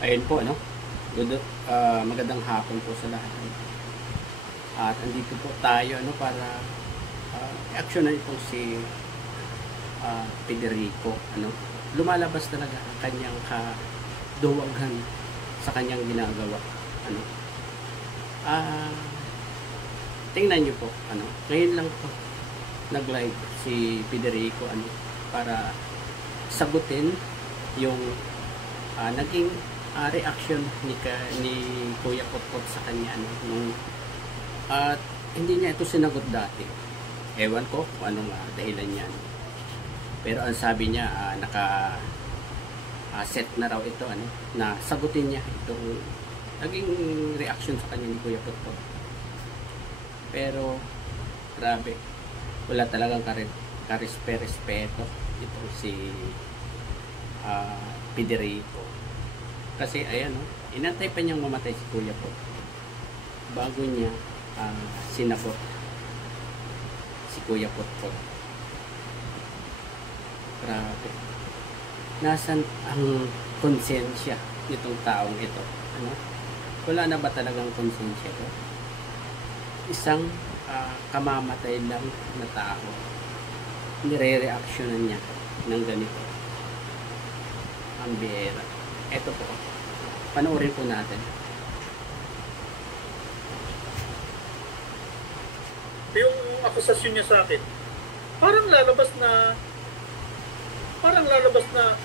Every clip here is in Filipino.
Ayun po, ano? Magandang hapon po sa lahat. At andito po tayo para i-actionan itong si Federico. Lumalabas talaga ang kanyang kaduwagan sa kanyang ginagawa. Ano? Ah, tingnan niyo po, ngayon lang po nag-live si Federico para sagutin yung naging reaction ni Kuya Potpot sa kanya at hindi niya ito sinagot dati. Ewan ko kung anong dahilan niyan. Pero ang sabi niya naka set na raw ito na sagutin niya itong naging reaction sa kanya ni Kuya Potpot. Pero grabe, wala talagang karespeto itong si Federico. Kasi ayan, inantay pa niyang mamatay si Kuya Pot bago niya sinagot si Kuya Potpot. Grabe. Nasaan ang konsensya nitong taong ito? Wala na ba talagang konsensya ito? Isang kamamatay lang na tao, nire-reactionan niya ng ganito. Ang biyera. Ito po. Panoorin po natin. Yung akusasyon niya sa akin, parang lalabas na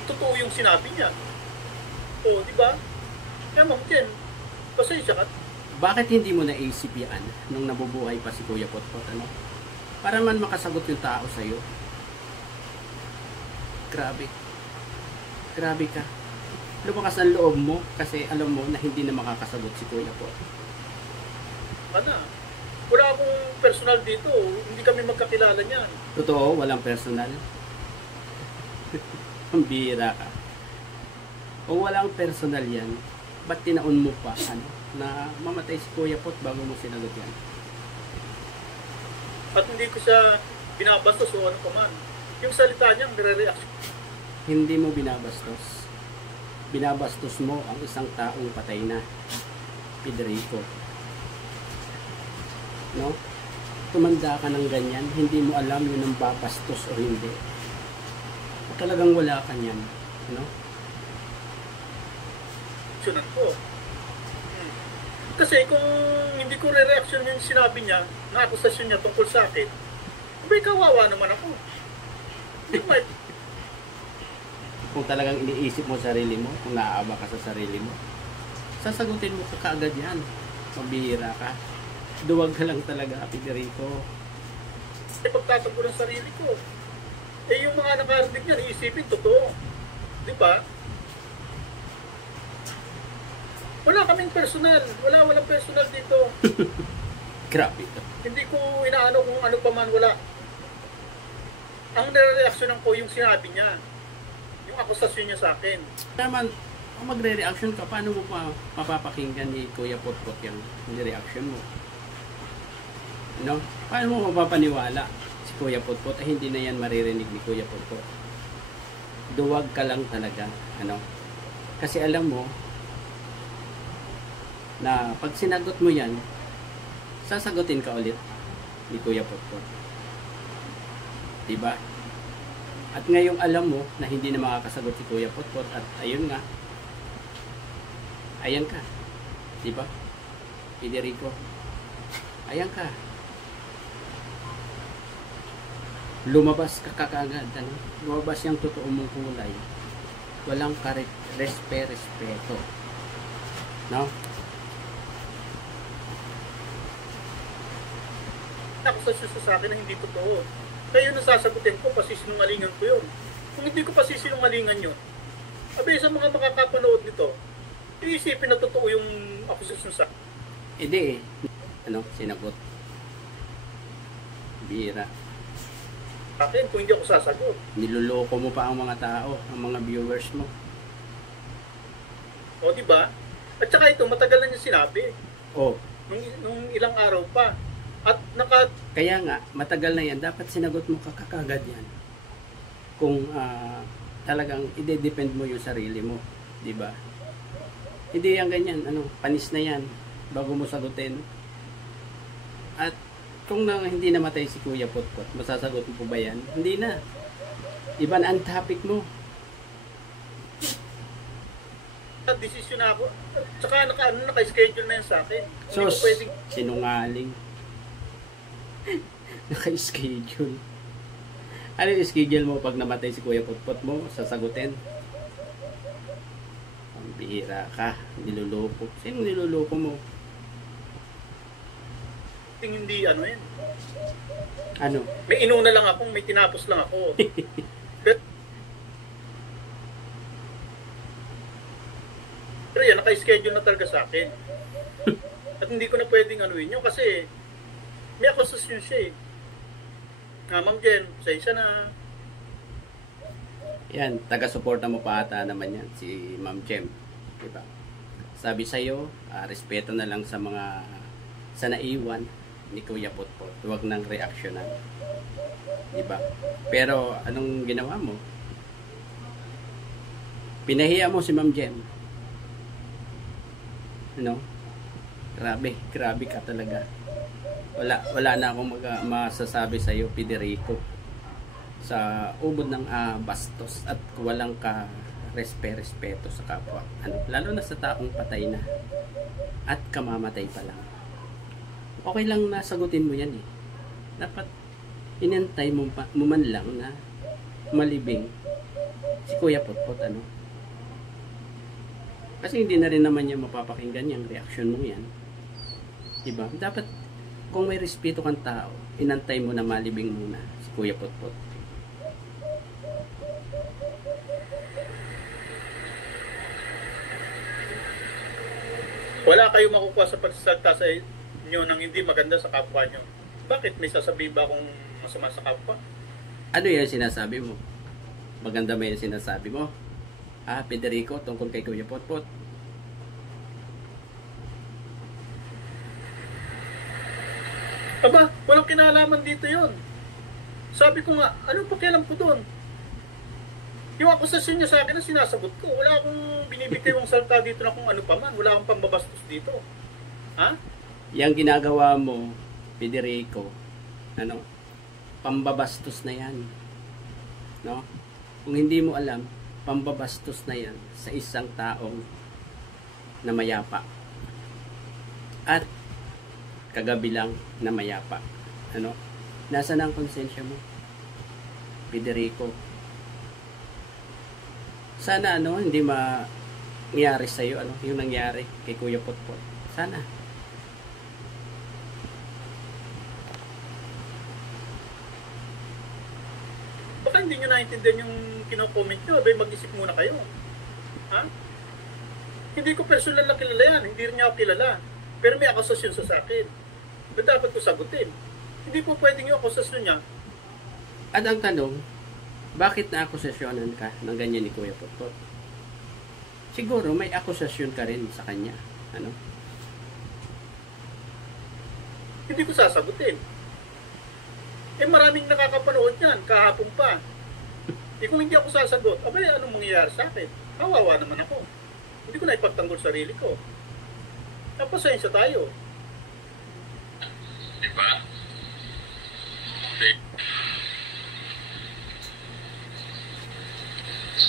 totoo yung sinabi niya. O, di ba? Kaya Ma'am Jen, pasensya ka. Bakit hindi mo naisip yan nung nabubuhay pa si Kuya Potpot? Para man makasagot yung tao sa'yo. Grabe. Grabe ka. Lumakas ang loob mo kasi alam mo na hindi na makakasagot si Kuya Pot. Wala akong personal dito. Hindi kami magkakilala niyan. Totoo, walang personal. Ang bira ka. O walang personal yan, ba't tinaon mo pa na mamatay si Kuya Pot bago mo sinagot yan? At hindi ko siya binabastos o ano pa man. Yung salita niya, nire-reaction. Hindi mo binabastos. Binabastos mo ang isang taong patay na, Federico. No? Tumanda ka ng ganyan, hindi mo alam yun ang babastos o hindi. Talagang wala ka niyan. Sunan ko. Kasi kung hindi ko re-reaction yung sinabi niya, na akusasyon niya tungkol sa akin, may kawawa naman ako. Di ba? Kung talagang iniisip mo sarili mo, kung naaawa ka sa sarili mo, sasagutin mo ka kaagad yan. Mabihira ka. Duwag ka lang talaga, Federico. Pagtatanggol ng sarili ko. Yung mga nakarinig niya, iisipin, totoo. Di ba? Wala kaming personal. Walang personal dito. Grabe ito. Hindi ko inaano kung ano pa man, wala. Ang nare-reaksyonan ko yung sinabi niya. Yung akusasyon niya sa akin. Naman, kung magre-reaction ka, paano mo pa mapapakinggan ni Kuya Potpot yung reaction mo? Paano mo mapapaniwala si Kuya Potpot? Hindi na yan maririnig ni Kuya Potpot. Duwag ka lang talaga. Kasi alam mo, na pag sinagot mo yan, sasagutin ka ulit ni Kuya Potpot. Diba? At ngayong alam mo na hindi na makakasagot si Kuya Potpot at ayun nga, ayan ka. Diba? Federico, ayan ka. Lumabas ka kagad. Lumabas yung totoo mong kulay. Walang respeto. No? Akusasyon sa akin na hindi totoo. Kaya yun nasasagutin ko, pasisinungalingan ko yun. Kung hindi ko pasisinungalingan yun, sa mga makakapanood nito, iisipin na totoo yung akusasyon sa akin. Hindi sinagot. Bira. Akin, kung hindi ako sasagot. Niloloko mo pa ang mga tao, ang mga viewers mo. O, di ba? At saka ito, matagal na niya sinabi. Oh. Nung ilang araw pa. At Kaya nga, matagal na yan. Dapat sinagot mo kakagad yan. Kung talagang ide-depend mo yung sarili mo. Diba? Hindi yan ganyan, panis na yan bago mo sagutin. At kung hindi namatay si Kuya Putput, masasagot mo po ba yan? Hindi na. Iba na ang topic mo. Desisyon na ako. Tsaka naka-schedule na yan sa akin. So, Hindi ko pwedeng sinungaling. Naka-schedule. Ano yung schedule mo pag namatay si Kuya Putput mo? Sasagutin. Ang bihira ka. Niluloko. Sino niluloko mo? hindi ano yan. Ano? May inuna lang ako, may tinapos lang ako. Pero yan, naka-schedule na talaga sa akin. At hindi ko na pwedeng anuin yun kasi may akusasyon siya eh. Ma'am Jen, sa isa na. Yan, taga-suporta mo pa ata naman yan, si Ma'am Jem. Diba? Sabi sa'yo, respeto na lang sa mga sa naiwan ni Kuya Putput. Huwag nang reaksyonan. Diba? Pero, anong ginawa mo? Pinahiya mo si Ma'am Jem. Ano? Grabe ka talaga. Wala na akong masasabi sa iyo, Federico. Sa ubod ng bastos at walang ka respeto sa kapwa. Lalo na sa taong patay na at kamamatay pa lang. Okay lang na sagutin mo yan eh. Dapat inantay mo man lang na malibing si Kuya Putput Kasi hindi na rin naman niya mapapakinggan yung reaction mo yan. Diba? Dapat kung may respeto kang tao, inantay mo na malibing muna si Kuya Putput. Wala kayong makukuha sa pagsasalta sa inyo ng hindi maganda sa kapwa nyo. Bakit? May sasabihin ba akong masama sa kapwa? Ano yan sinasabi mo? Maganda ba yung sinasabi mo? Federico, tungkol kay Kuya Putput. Aba, walang kinalaman dito yon. Sabi ko nga, anong pakialam ko doon? Yung akusasyon niya sa akin na sinasagot ko. Wala akong binibigay yung salta dito na kung ano pa man. Wala akong pambabastos dito. Ha? Yang ginagawa mo, Federico, pambabastos na yan. No? Kung hindi mo alam, pambabastos na yan sa isang taong na mayapa. At kagabi lang na mayapa. Nasaan ang konsensya mo, Federico? Sana hindi mangyari sa iyo yung nangyari kay Kuya Putput. Sana. Baka hindi nyo naintindihan yung kino-comment nyo. Abay, mag-isip muna kayo. Ha? Hindi ko personal na kilala yan. Hindi rin niya ako kilala. Pero may akusasyon sa akin. Na dapat ko sagutin. Hindi po pwedeng yung akusasyon niya. At ang tanong, bakit na-akusasyonan ka ng ganyan ni Kuya Putput? Siguro may akusasyon ka rin sa kanya. Hindi ko sasagutin. Maraming nakakapanood yan, kahapon pa. Kung hindi ako sasagot, abay, anong mangyayari sa akin? Kawawa naman ako. Hindi ko na ipagtanggol sarili ko. Napasensya tayo. Diba?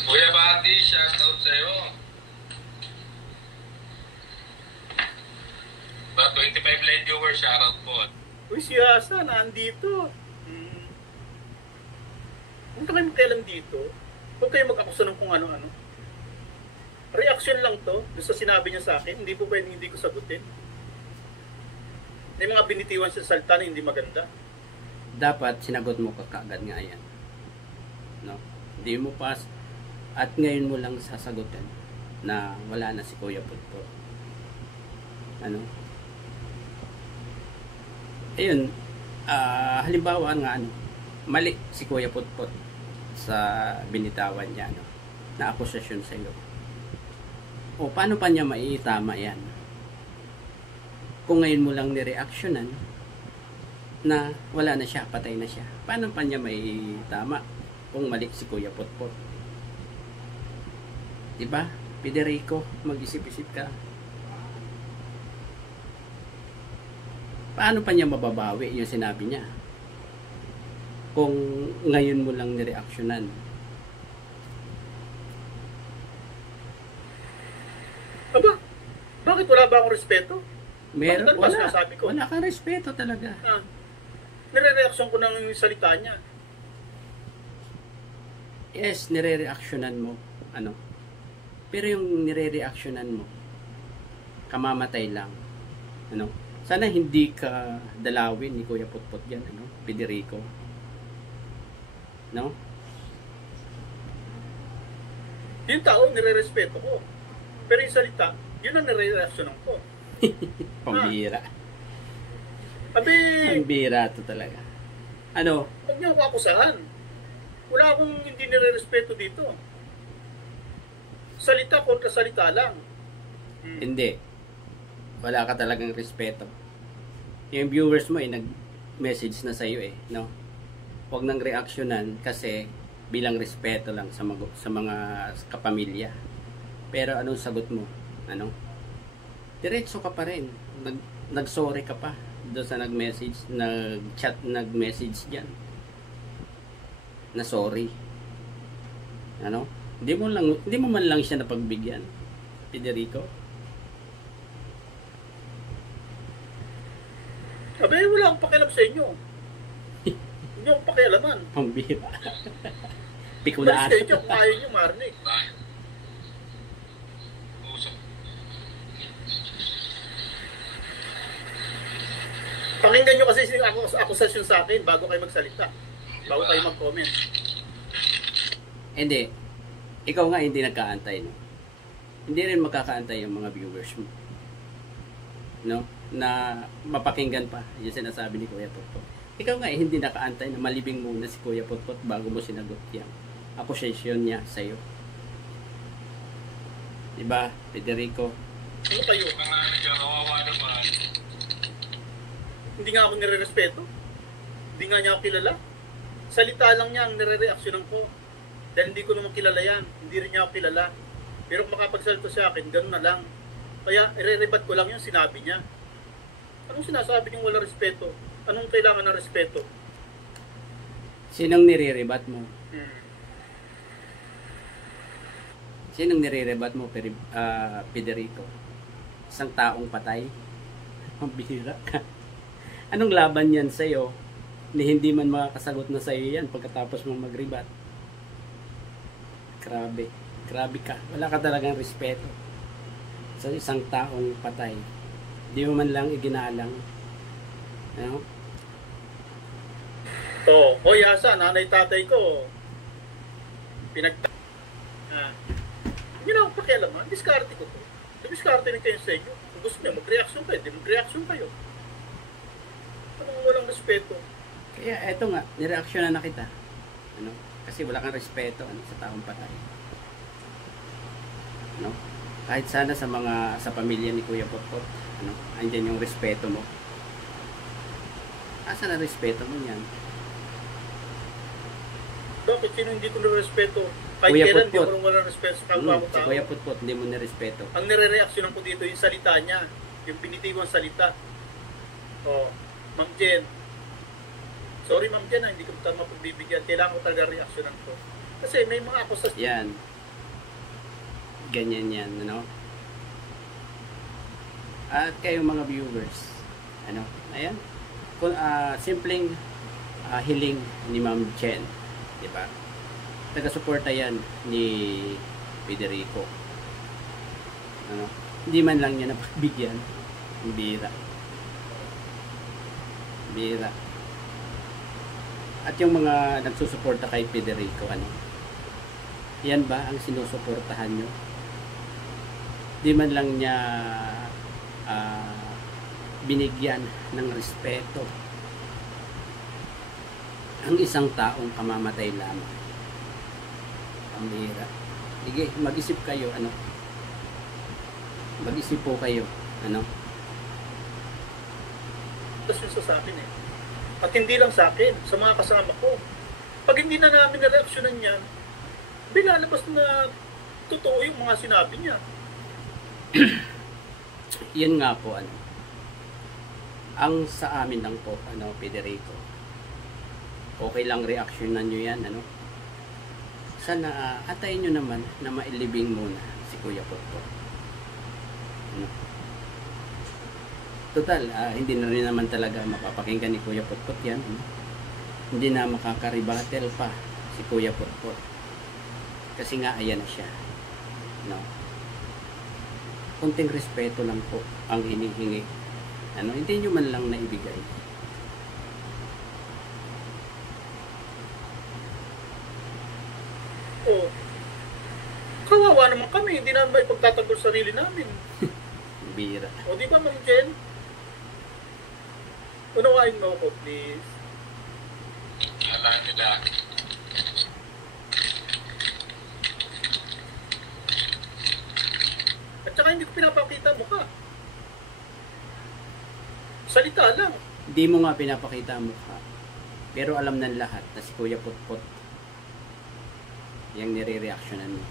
Kuya Bati, shoutout sa'yo. 25 live viewers, shoutout po. Uy, si Asa, nandito. Huwag kayo magkailan dito. Huwag kayo mag-akusa ng kung ano-ano. Reaction lang to, doon sa sinabi niya sa akin, hindi po pwedeng hindi ko sagutin. May mga binitiwan sa salta na hindi maganda. Dapat sinagot mo kaagad nga yan. Hindi mo pas at ngayon mo lang sasagutin na wala na si Kuya Putput. Ayun, halimbawa nga mali si Kuya Putput sa binitawan niya na akusasyon sa iyo. O paano pa niya maiitama yan? Kung ngayon mo lang nireaksyonan na wala na siya, patay na siya. Paano pa niya maiitama kung mali si Kuya Putput? Diba? Federico, mag-isip-isip ka. Paano pa niya mababawi yung sinabi niya? Kung ngayon mo lang nireaksyonan. Aba, bakit wala ba akong respeto? Meron, Bakit ba wala. sinasabi ko? Wala kang respeto talaga. Nire-reaction ko ng salita niya. Yes, nire-reactionan mo. Ano? Pero yung nire-reactionan mo, kamamatay lang. Ano? Sana hindi ka dalawin ni Kuya Putput yan, ano? Federico. No? Yung tao, nire-respeto ko. Pero yung salita, yun ang nire-reactionan ko. Pambira. Abi, Pambira to talaga. Ano? huwag niyo ako akusahan. Wala akong hindi nire-respeto dito. Salita kontra salita lang. Hindi. Wala ka talagang respeto. Yung viewers mo nag-message na sa'yo no? Huwag nang reaksyonan kasi bilang respeto lang sa mga kapamilya. Pero anong sagot mo? Ano? Diretso ka pa rin. Nag-sorry ka pa doon sa nag-message, nag-chat, nag-message diyan. Na sorry. Ano? Hindi mo man lang siya napagbigyan. Federico. Abi, wala akong pakialam sa inyo. Hindi akong pakialaman. Pambira. Malis Pikulaan. kayo dyan kung ayaw nyo marinig. Bakit? Usap. Pakinggan nyo kasi yung akusasyon sa akin bago kayo magsalita. Bago kayo mag-comment. Hindi. Ikaw nga hindi nagkaantay, no? Hindi rin makakaantay yung mga viewers mo. No? Na mapakinggan pa yung sinasabi ni Kuya Putput. Ikaw nga hindi nakaantay na malibing muna si Kuya Putput bago mo sinagot yung accusation niya sa'yo. Diba, Federico? Ano kayo? Mga nagkakawawa naman. Hindi nga ako nire-respeto. Hindi nga niya ako kilala. Salita lang niya ang nire-reaksyonan ko. Dahil hindi ko naman kilala yan. Hindi rin niya ako kilala. Pero kung makapagsalita sa akin, ganun na lang. Kaya ire-rebat ko lang yung sinabi niya. Anong sinasabi niyong wala respeto? Anong kailangan ng respeto? Sinong nire-rebat mo? Hmm. Sinong nire-rebat mo, Federico? Isang taong patay? Mambihira ka. Anong laban yan sa'yo? Ni hindi man makakasagot na sa'yo yan pagkatapos mong mag-rebat. Grabe. Grabe ka. Wala ka talagang respeto sa isang taong patay. Di mo man lang iginalang. Ano? Oo. Hoy, asa, nanay tatay ko. Hindi na ako pakialaman. Diskarte ko to. Diskarte na kayo sa inyo. Kung gusto niyo, mag-reaction kayo. Di mag-reaction kayo. Anong walang respeto? Kaya eto nga, nireaksyonan na kita. Ano? Kasi wala kang respeto sa taong patay. Ano? Kahit sana sa pamilya ni Kuya Putput, ano? Andyan yung respeto mo. Asa na respeto mo yan? Bakit sino hindi ko na-respeto? Kahit Kuya kailan, hindi Putput. ko rin walang respeto sa kapwa ko Si tao. Kuya Putput, hindi mo nirespeto. Ang nire-reaksyonan ko dito yung salita niya. Yung binitiwang salita. Oh, Ma'am Jen. Sorry Ma'am Jen, hindi ko tama pagbibigyan. Kailangan ko talaga reaksyonan ko. Kasi may mga akusasyon. Yan. Ganyan yan, ano? At kayong mga viewers, ano? Ayan. Kung simpleng hiling ni Ma'am Chen, 'di ba? Taga-suporta yan ni Federico. Ano? Hindi man lang niya napagbigyan. Bira. Bira. At yung mga nagsusuporta kay Federico, ano? Yan ba ang sinusuportahan nyo? Di man lang niya binigyan ng respeto ang isang taong kamamatay lamang. Pambira. Sige, mag-isip kayo, ano? Mag-isip po kayo, ano? Akusasyon sa akin eh. At hindi lang sa akin, sa mga kasama ko. Pag hindi na namin na-reaksyonan yan, lalabas na totoo yung mga sinabi niya. Yun nga po, ano. Ang sa amin lang po, ano, Federico, okay lang reaksyonan nyo yan, ano. Sana atayin nyo naman na mailibing muna si Kuya Potpot. Ano. Total, hindi na rin naman talaga mapapakinggan ni Kuya Potpot yan. Ano? Hindi na makakaribatel pa si Kuya Potpot. Kasi nga, ayan na siya. No? Konting respeto lang po ang hinihingi. Ano, hindi nyo man lang naibigay. O, kawawa naman kami, hindi naman may pagtatanggol sarili namin. Bira. O, di ba, Ma'am Jen? Unawain mo ako, please. Alam nila. At saka hindi ko pinapakita mo ka. Salita lang. Hindi mo nga pinapakita ang mukha. Pero alam ng lahat na si Kuya Potpot yung nire-reactionan mo.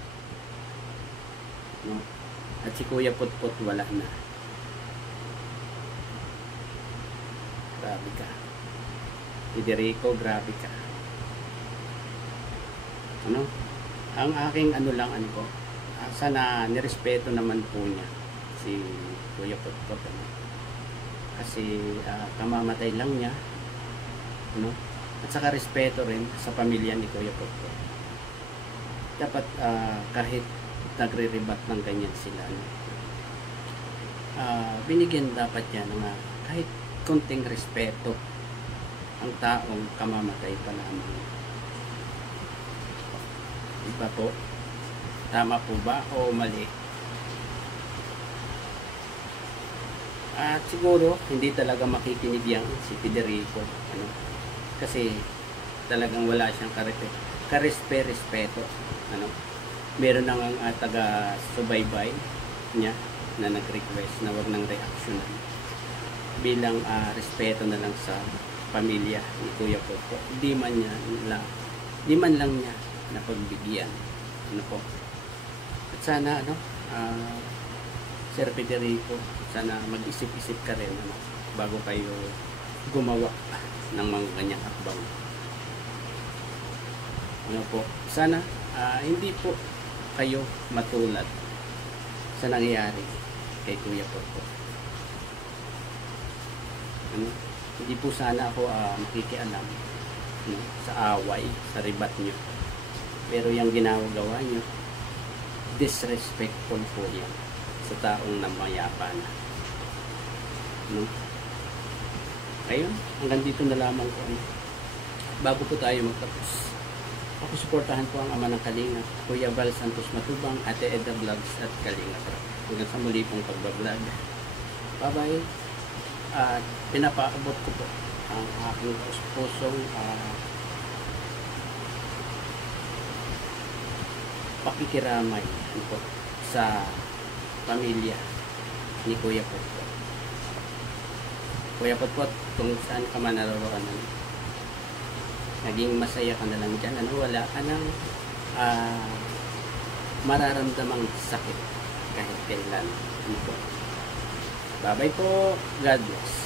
No? At si Kuya Potpot wala na. Grabe ka. Federico, grabe ka. Ano? Ang aking ano lang, ano ko, sana nirespeto naman po niya si Kuya Potpot. Ano? Kasi kamamatay lang niya. Ano? At saka respeto rin sa pamilya ni Kuya Potpot. Dapat kahit nagre-rebat ng ganyan sila, ano, binigyan dapat yan ng kahit konting respeto ang taong kamamatay pa lamang. Iba po? Tama po ba o mali? At siguro hindi talaga makikinig yan si Federico, ano, kasi talagang wala siyang karespeto, ano. Meron nang taga-subaybay niya na nag-request na wag nang reaksyonan bilang respeto na lang sa pamilya ni Kuya Potpot. Di man lang niya napagbigyan, ano po. At sana, ano, Sir Federico, sana mag-isip-isip ka rin, ano, bago kayo gumawa ng mga ganyang akbang. Ano po, sana hindi po kayo matulad sa nangyayari kay Kuya Potpot. Ano? Hindi po sana ako makikialam, no, sa away, sa ribat nyo. Pero yung ginagawa nyo, disrespectful po yan sa taong namayapa na. No? Ayun, hanggang dito na lamang po. Bago po tayo magtapos, ako suportahan po ang ama ng Kalinga, Kuya Val Santos Matubang, Ate Edda Vlogs at Kalinga Prab. Hanggang sa muli pong pagbablog. Bye-bye. At pinapaabot ko po ang aking pusong pakikiramay, ano po, sa pamilya ni Kuya Potpot. Kuya Potpot, kung saan ka man naroroon, naging masaya ka na lang dyan, ano, wala ka ng mararamdamang sakit kahit kailan. Ano po. Bye-bye po. God bless.